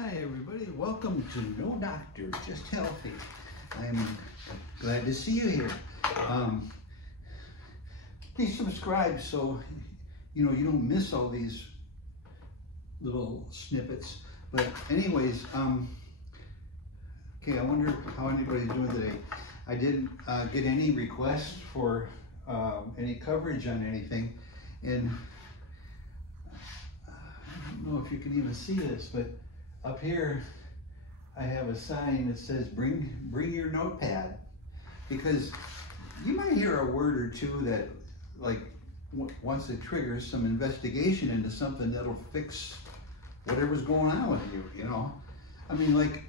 Hi everybody, welcome to No Doctor, Just Healthy. I'm glad to see you here. Please subscribe so you don't miss all these little snippets. But anyways, okay, I wonder how anybody's doing today. I didn't get any requests for any coverage on anything, and I don't know if you can even see this, but up here I have a sign that says bring your notepad, because you might hear a word or two that, like, once it triggers some investigation into something that'll fix whatever's going on with you, you know. I mean, like,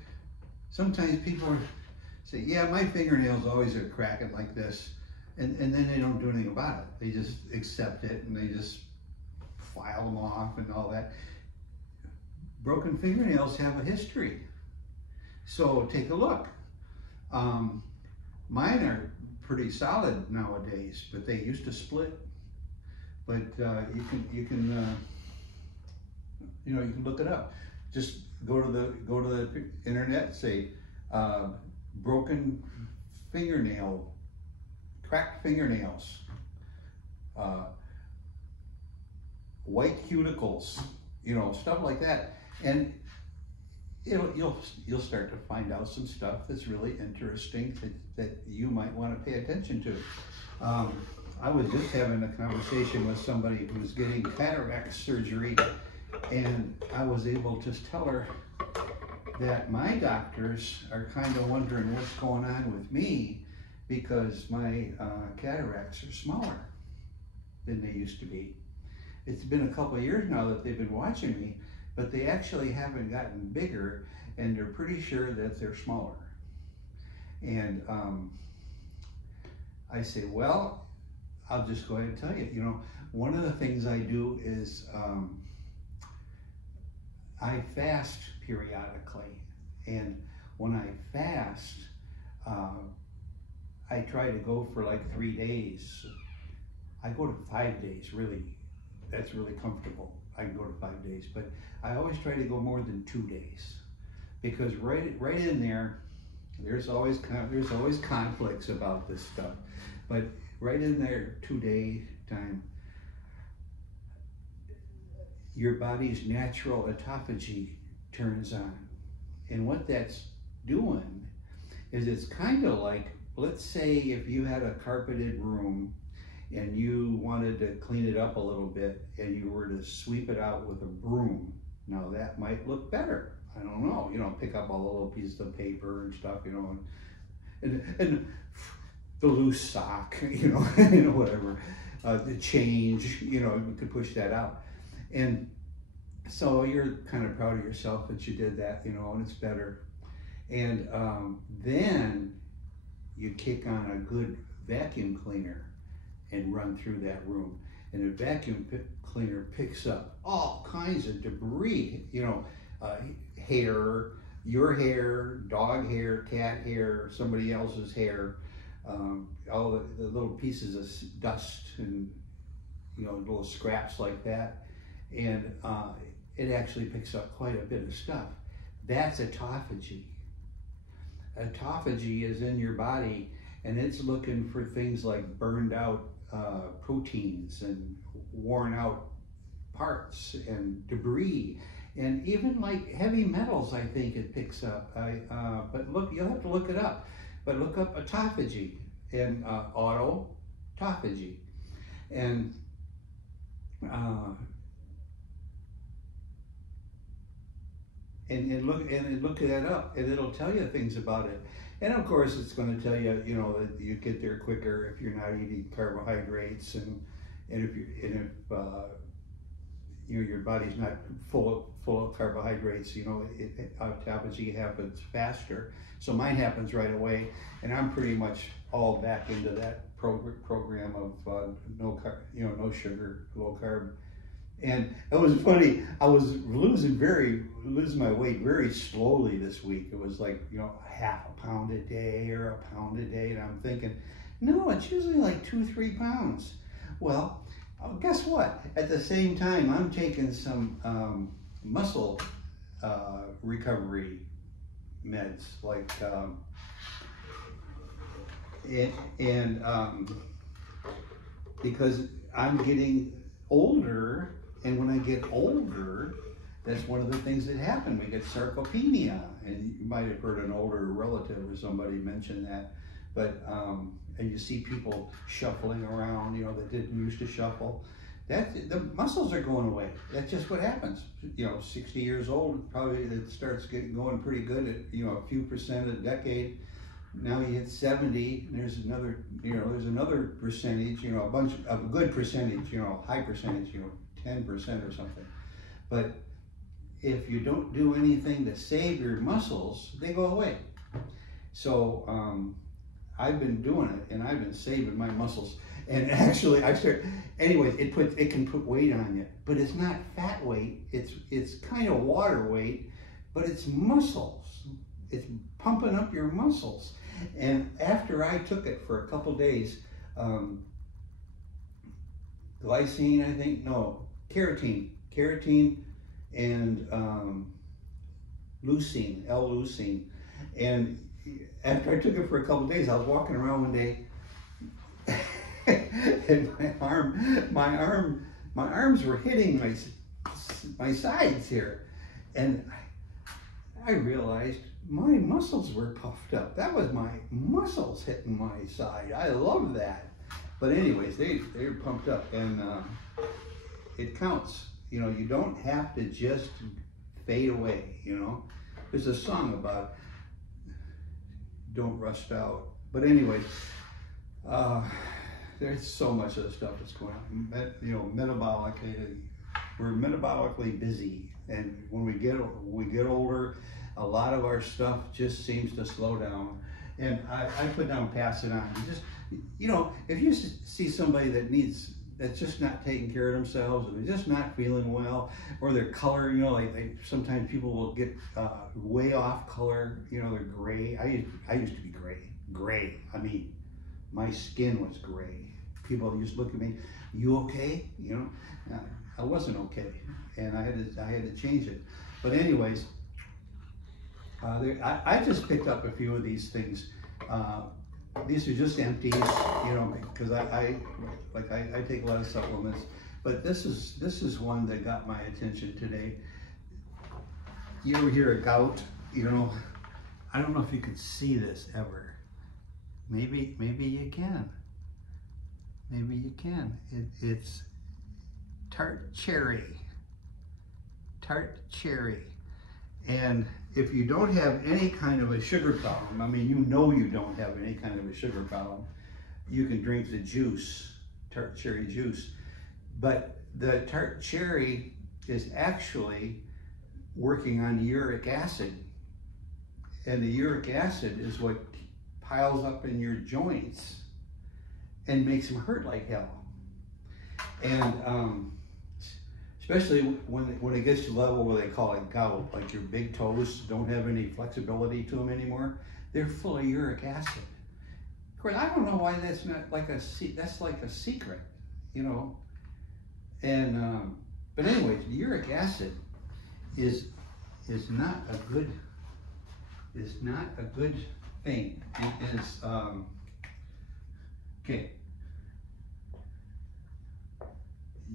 sometimes people say, yeah, my fingernails always are cracking like this, and then they don't do anything about it. They just accept it and they just file them off and all that. Broken fingernails have a history, so take a look. Mine are pretty solid nowadays, but they used to split. But you can look it up. Just go to the internet, say broken fingernail, cracked fingernails, white cuticles, stuff like that. And you'll start to find out some stuff that's really interesting that you might want to pay attention to. I was just having a conversation with somebody who was getting cataract surgery, and I was able to tell her that my doctors are kind of wondering what's going on with me, because my cataracts are smaller than they used to be. It's been a couple of years now that they've been watching me, but they actually haven't gotten bigger, and they're pretty sure that they're smaller. And I say, well, I'll just go ahead and tell you, one of the things I do is I fast periodically. And when I fast, I try to go for like 3 days. I go to 5 days, really. That's really comfortable. I can go to 5 days, but I always try to go more than 2 days, because right in there, there's always conflicts about this stuff. But right in there, 2 day time, your body's natural autophagy turns on, and what that's doing is it's kind of like, let's say if you had a carpeted room and you wanted to clean it up a little bit, and you were to sweep it out with a broom. Now that might look better. I don't know, pick up all the little pieces of paper and stuff, and the loose sock, whatever, the change, you could push that out. And so you're kind of proud of yourself that you did that, and it's better. And then you kick on a good vacuum cleaner and run through that room, and a vacuum cleaner picks up all kinds of debris, hair, your hair, dog hair, cat hair, somebody else's hair, all the little pieces of dust and little scraps like that, and it actually picks up quite a bit of stuff. That's autophagy. Autophagy is in your body, and it's looking for things like burned out proteins and worn out parts and debris, and even like heavy metals. I think it picks up. But look, you'll have to look it up. But look up autophagy and autophagy, and look that up, and it'll tell you things about it. And of course, it's going to tell you, that you get there quicker if you're not eating carbohydrates, and if your body's not full of carbohydrates, autophagy happens faster. So mine happens right away, and I'm pretty much all back into that program of no sugar, low carb. And it was funny, I was losing my weight very slowly this week. It was like, half a pound a day or a pound a day. And I'm thinking, no, it's usually like 2-3 pounds. Well, guess what? At the same time, I'm taking some muscle recovery meds, like, because I'm getting older, and when I get older, that's one of the things that happen. We get sarcopenia, and you might have heard an older relative or somebody mention that. But and you see people shuffling around, you know, that didn't used to shuffle. The muscles are going away. That's just what happens. You know, 60 years old, probably it starts going pretty good at, you know, a few percent a decade. Now you hit 70, and there's another, you know, there's another percentage, you know, a good percentage, you know, high percentage, you know, 10% or something. But if you don't do anything to save your muscles, they go away. So I've been doing it, and I've been saving my muscles. And actually, anyways, it can put weight on you, but it's not fat weight. It's kind of water weight, but it's muscles. It's pumping up your muscles. And after I took it for a couple days, glycine, I think, no, keratin, and leucine, L-leucine. And after I took it for a couple days, I was walking around one day, and my arms were hitting my sides here, and I realized my muscles were puffed up. That was my muscles hitting my side. I love that. But anyways, they're pumped up, and it counts. You know, you don't have to just fade away, you know. There's a song about don't rust out. But anyways, there's so much of the stuff that's going on. You know, metabolically, we're metabolically busy, and when we get older, a lot of our stuff just seems to slow down. And I put down pass it on. Just, you know, if you see somebody that's just not taking care of themselves, or they're just not feeling well, or their color, you know, like sometimes people will get way off color, you know, they're gray. I used to be gray. I mean, my skin was gray. People used to look at me, you okay? You know, I wasn't okay, and I had to change it. But anyways, I just picked up a few of these things. These are just empties, you know, because I take a lot of supplements. But this is one that got my attention today. You ever hear of gout? You know, I don't know if you could see this ever. Maybe you can. Maybe you can. It's tart cherry. And if you don't have any kind of a sugar problem, I mean, you know you don't have any kind of a sugar problem, you can drink the juice, tart cherry juice. But the tart cherry is actually working on uric acid. And the uric acid is what piles up in your joints and makes them hurt like hell. And especially when it gets to the level where they call it gout, like your big toes don't have any flexibility to them anymore, they're full of uric acid. Of course, I don't know why that's not like that's like a secret, you know. And but anyways, uric acid is not a good thing. It is okay.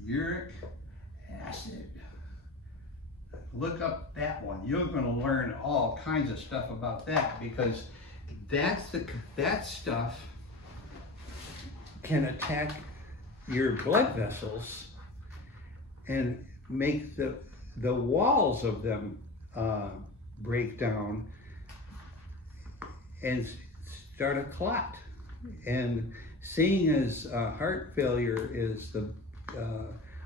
Uric acid. Look up that one. You're going to learn all kinds of stuff about that, because that stuff can attack your blood vessels and make the walls of them break down and start a clot. And seeing as heart failure is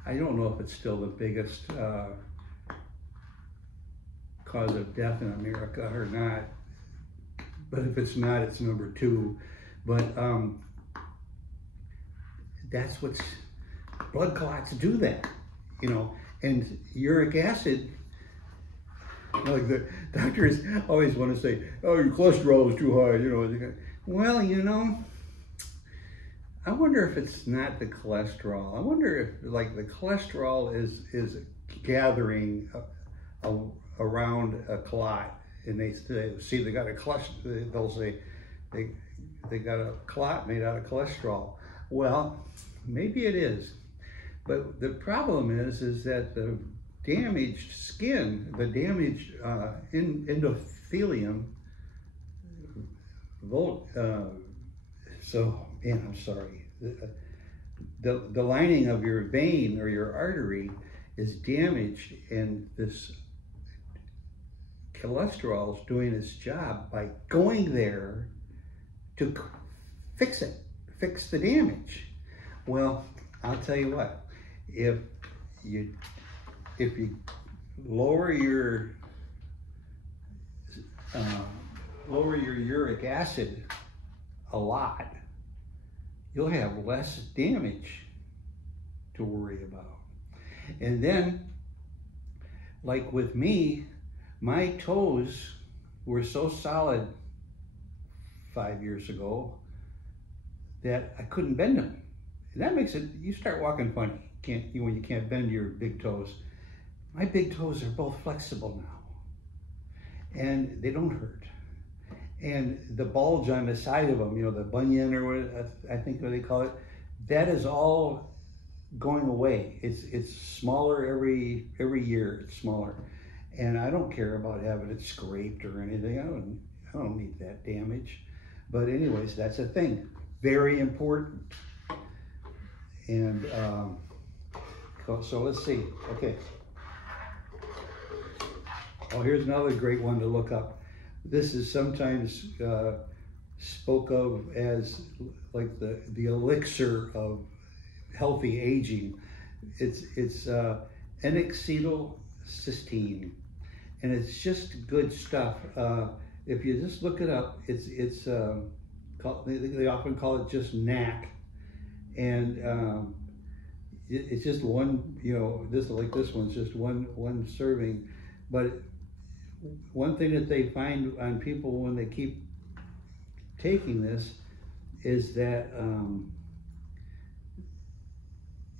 I don't know if it's still the biggest cause of death in America or not, but if it's not, it's number 2. But that's what's, blood clots do that, you know. And uric acid, you know, like the doctors always want to say, oh, your cholesterol is too high, you know. Well, you know, I wonder if it's not the cholesterol. I wonder if, like, the cholesterol is gathering around a clot, and they see they got a cholesterol. They'll say they got a clot made out of cholesterol. Well, maybe it is, but the problem is that the damaged skin, the damaged endothelium. So, man, I'm sorry. The lining of your vein or your artery is damaged, and this cholesterol is doing its job by going there to fix it, fix the damage. Well, I'll tell you what, if you lower your uric acid a lot, you'll have less damage to worry about. And then, like with me, my toes were so solid 5 years ago that I couldn't bend them. And that makes it, you start walking funny when you can't bend your big toes. My big toes are both flexible now, and they don't hurt. And the bulge on the side of them, you know, the bunion or what I think what they call it, that is all going away. It's smaller every year. It's smaller, and I don't care about having it scraped or anything. I don't need that damage. But anyways, that's a thing, very important. And so let's see. Okay. Oh, here's another great one to look up. This is sometimes spoke of as like the elixir of healthy aging. It's N-acetylcysteine, and it's just good stuff. If you just look it up, it's called, they often call it just NAC, and it's just one. You know, this one's just one serving, but one thing that they find on people when they keep taking this is that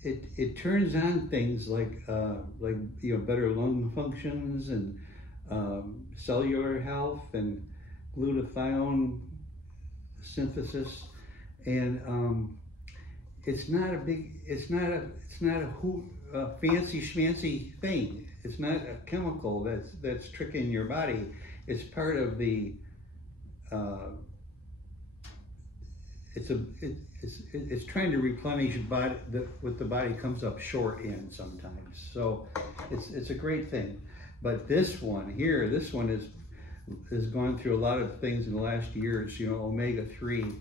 it turns on things like you know, better lung functions and cellular health and glutathione synthesis, and it's not a fancy schmancy thing. It's not a chemical that's tricking your body. It's part of the it's trying to replenish body what the body comes up short in sometimes. So it's a great thing. But this one here, has gone through a lot of things in the last years. You know, omega-3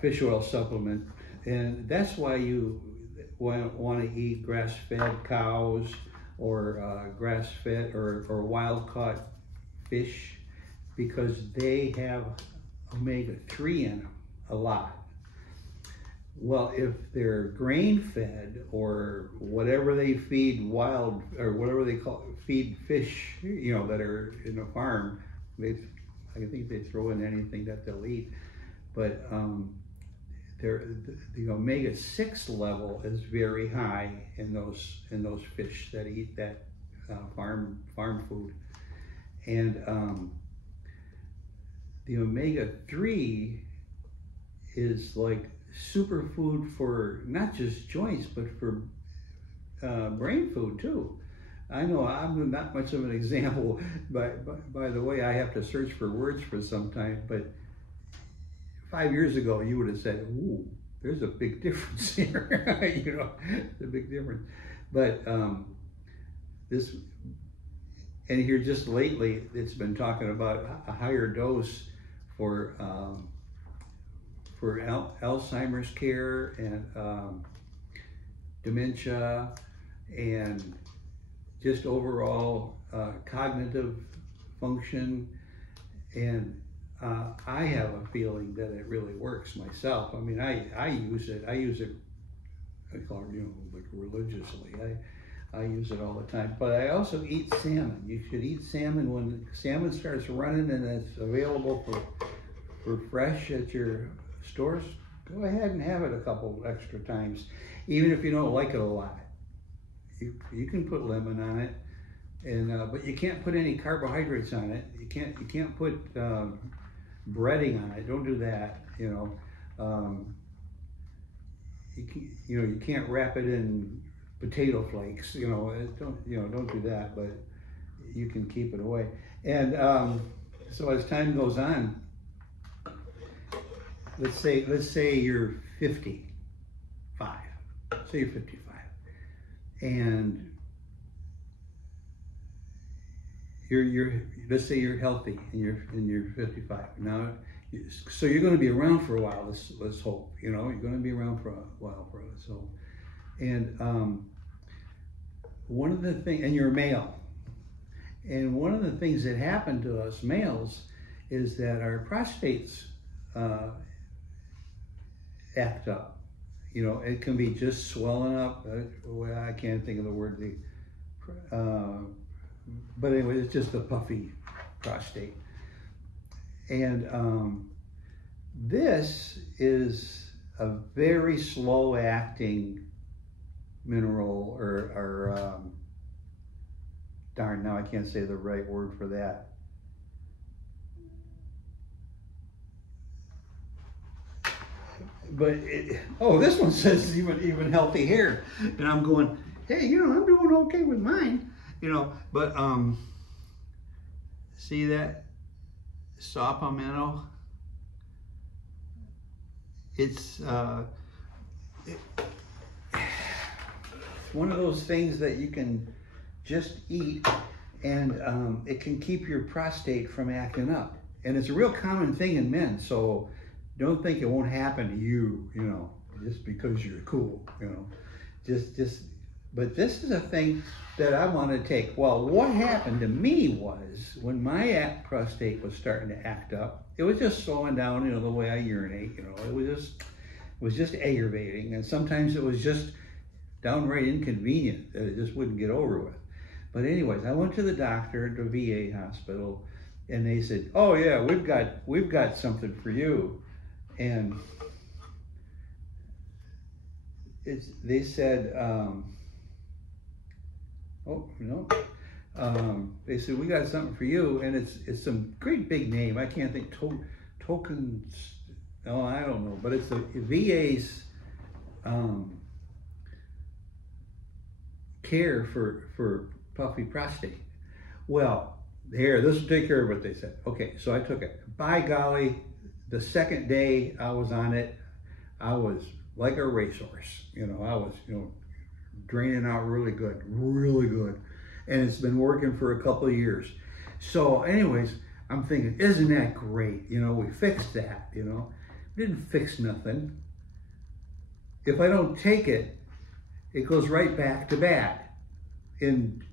fish oil supplement, and that's why you want to eat grass-fed cows or grass-fed or wild-caught fish, because they have omega-3 in them a lot. Well, if they're grain-fed or whatever they feed wild, or whatever they feed fish, you know, that are in a farm, I think they throw in anything that they'll eat. But the omega-6 level is very high in those fish that eat that farm food, and the omega-3 is like superfood for not just joints but for brain food too. I know I'm not much of an example, by the way, I have to search for words for some time, but 5 years ago, you would have said, "Ooh, there's a big difference here." You know, the big difference. But this, and here just lately, it's been talking about a higher dose for Alzheimer's care and dementia and just overall cognitive function, and I have a feeling that it really works myself. I mean, I use it. I call it, you know, like religiously. I use it all the time. But I also eat salmon. You should eat salmon when salmon starts running and it's available for fresh at your stores. Go ahead and have it a couple extra times, even if you don't like it a lot. You can put lemon on it, And but you can't put any carbohydrates on it. You can't put breading on it. Don't do that. You can't wrap it in potato flakes. Don't do that. But you can keep it away. And so as time goes on, let's say you're 55. Say you're 55, and let's say you're healthy and you're 55 now, so you're going to be around for a while. Let's hope. You're going to be around for a while. So, and one of the things, and you're a male, and one of the things that happen to us males is that our prostates act up. It can be just swelling up. I can't think of the word. But anyway, it's just a puffy prostate. And this is a very slow acting mineral or darn, now I can't say the right word for that. But this one says even healthy hair. And I'm going, hey, I'm doing okay with mine. But see that saw palmetto? It's one of those things that you can just eat, and it can keep your prostate from acting up. And it's a real common thing in men, so don't think it won't happen to you, just because you're cool, But this is a thing that I want to take. Well, what happened to me was when my prostate was starting to act up, it was just slowing down, the way I urinate, it was just aggravating. And sometimes it was just downright inconvenient that it just wouldn't get over with. But anyways, I went to the doctor at the VA hospital, and they said, oh yeah, we've got something for you. And they said, they said, we got something for you, and it's some great big name. I can't think, tokens, I don't know, but it's the VA's care for puffy prostate. Well, this will take care of what they said. Okay, so I took it. By golly, the second day I was on it, I was like a racehorse. I was, draining out really good. And it's been working for a couple of years. So anyways, I'm thinking, isn't that great? We fixed that, We didn't fix nothing. If I don't take it, it goes right back to bad in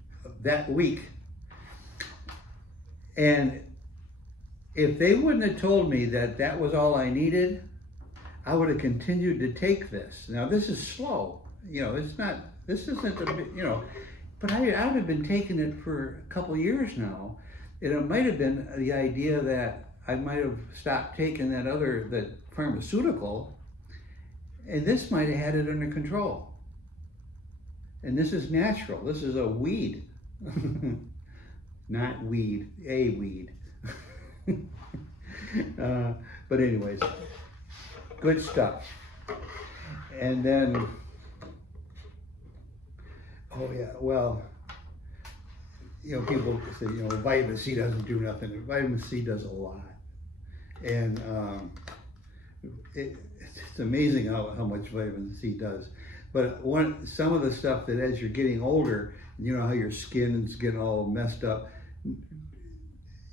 that week. And if they wouldn't have told me that was all I needed, I would have continued to take this. Now this is slow, this isn't a bit, but I would have been taking it for a couple of years now. And it might have been the idea that I might have stopped taking that pharmaceutical, and this might have had it under control. And this is natural. This is a weed. Not weed, a weed. But anyways, good stuff. And then, oh yeah, well, people say, vitamin C doesn't do nothing. Vitamin C does a lot. And it's amazing how much vitamin C does. But some of the stuff that as you're getting older, how your skin is getting all messed up,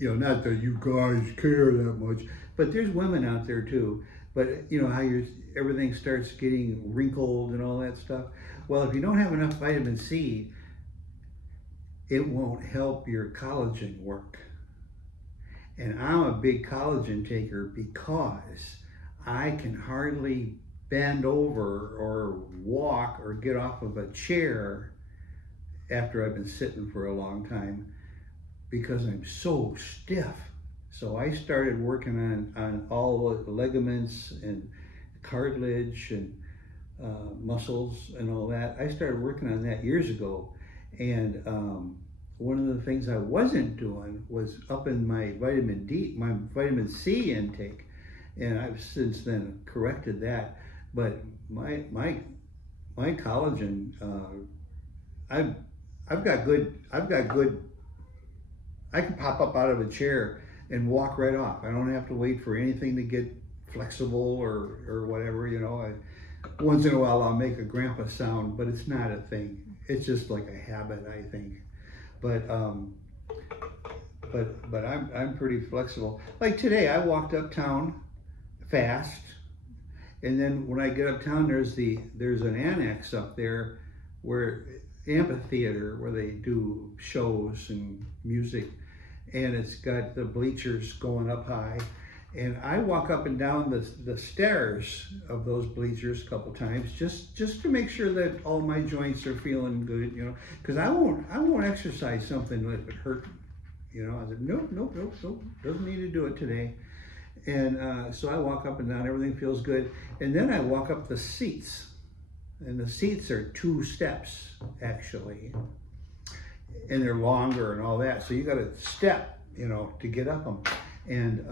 not that you guys care that much, but there's women out there too. But how everything starts getting wrinkled and all that stuff. Well, if you don't have enough vitamin C, it won't help your collagen work. And I'm a big collagen taker because I can hardly bend over or walk or get off of a chair after I've been sitting for a long time because I'm so stiff. So I started working on all the ligaments and cartilage and muscles and all that. I started working on that years ago, and one of the things I wasn't doing was upping my vitamin D, my vitamin C intake, and I've since then corrected that. But my collagen, I've got good. I can pop up out of a chair and walk right off. I don't have to wait for anything to get flexible or whatever, you know. Once in a while I'll make a grandpa sound, but it's not a thing. It's just like a habit, I think. But I'm pretty flexible. Like today, I walked uptown fast, and then when I get uptown, there's an annex up there where amphitheater where they do shows and music, and it's got the bleachers going up high. And I walk up and down the stairs of those bleachers a couple times just to make sure that all my joints are feeling good, you know, because I won't exercise something if it hurt, you know. I said, nope, doesn't need to do it today. And so I walk up and down, everything feels good. And then I walk up the seats, and the seats are 2 steps actually, and they're longer and all that. So you got to step, you know, to get up them. And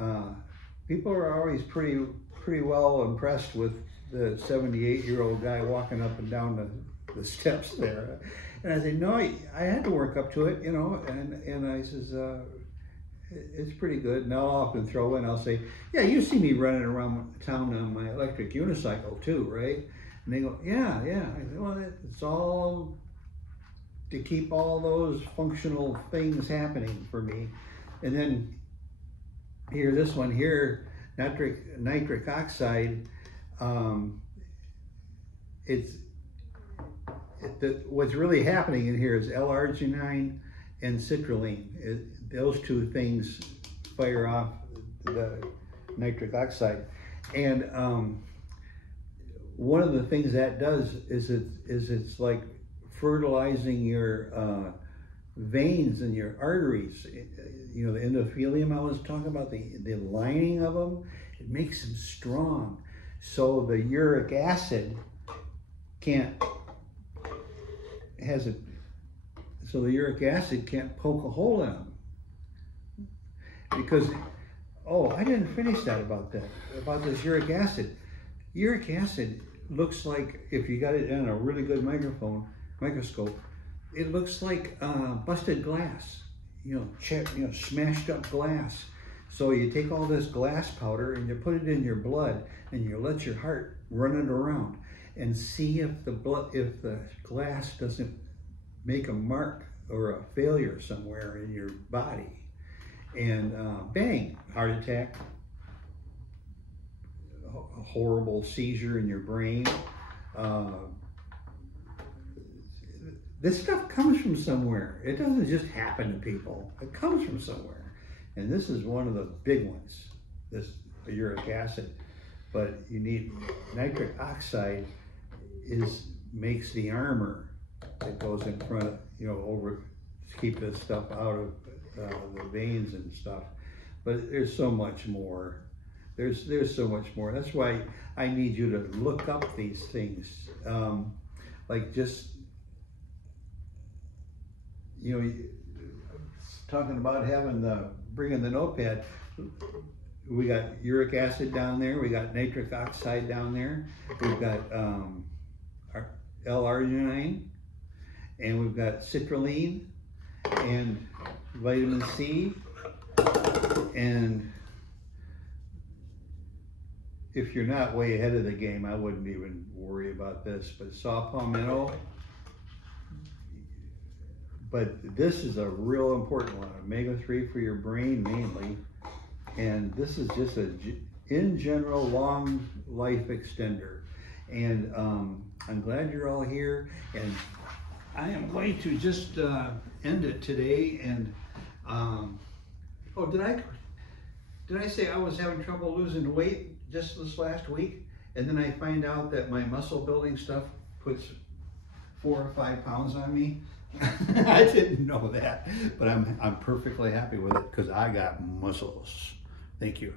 people are always pretty well impressed with the 78-year-old guy walking up and down the steps there. And I say, no, I had to work up to it, you know. And I says, it's pretty good. And I'll often throw in, I'll say, yeah, you see me running around town on my electric unicycle too, right? And they go, yeah. I say, well, it's all to keep all those functional things happening for me. And then here, this one here, nitric oxide, what's really happening in here is L-arginine and citrulline. Those 2 things fire off the nitric oxide. And one of the things that does is it's like fertilizing your veins and your arteries. You know, the endothelium I was talking about, the lining of them, it makes them strong. So the uric acid can't poke a hole in them. Because, oh, I didn't finish that about this uric acid. Uric acid looks like, if you got it in a really good microscope, it looks like busted glass, you know, smashed up glass. So you take all this glass powder and you put it in your blood, and you let your heart run it around and see if the glass doesn't make a mark or a failure somewhere in your body. And bang, heart attack, a horrible seizure in your brain. This stuff comes from somewhere. It doesn't just happen to people. It comes from somewhere. And this is one of the big ones, this uric acid. But you need nitric oxide makes the armor that goes in front, you know, over to keep this stuff out of the veins and stuff. But there's so much more. There's so much more. That's why I need you to look up these things. Like just, you know, talking about bringing the notepad. We got uric acid down there. We got nitric oxide down there. We've got L-arginine, and we've got citrulline and vitamin C. And if you're not way ahead of the game, I wouldn't even worry about this. But saw palmetto. But this is a real important one, omega-3 for your brain mainly. And this is just in general, long life extender. And I'm glad you're all here. And I am going to just end it today. And oh, did I say I was having trouble losing weight just this last week? And then I find out that my muscle building stuff puts 4 or 5 pounds on me. I didn't know that, but I'm perfectly happy with it because I got muscles. Thank you.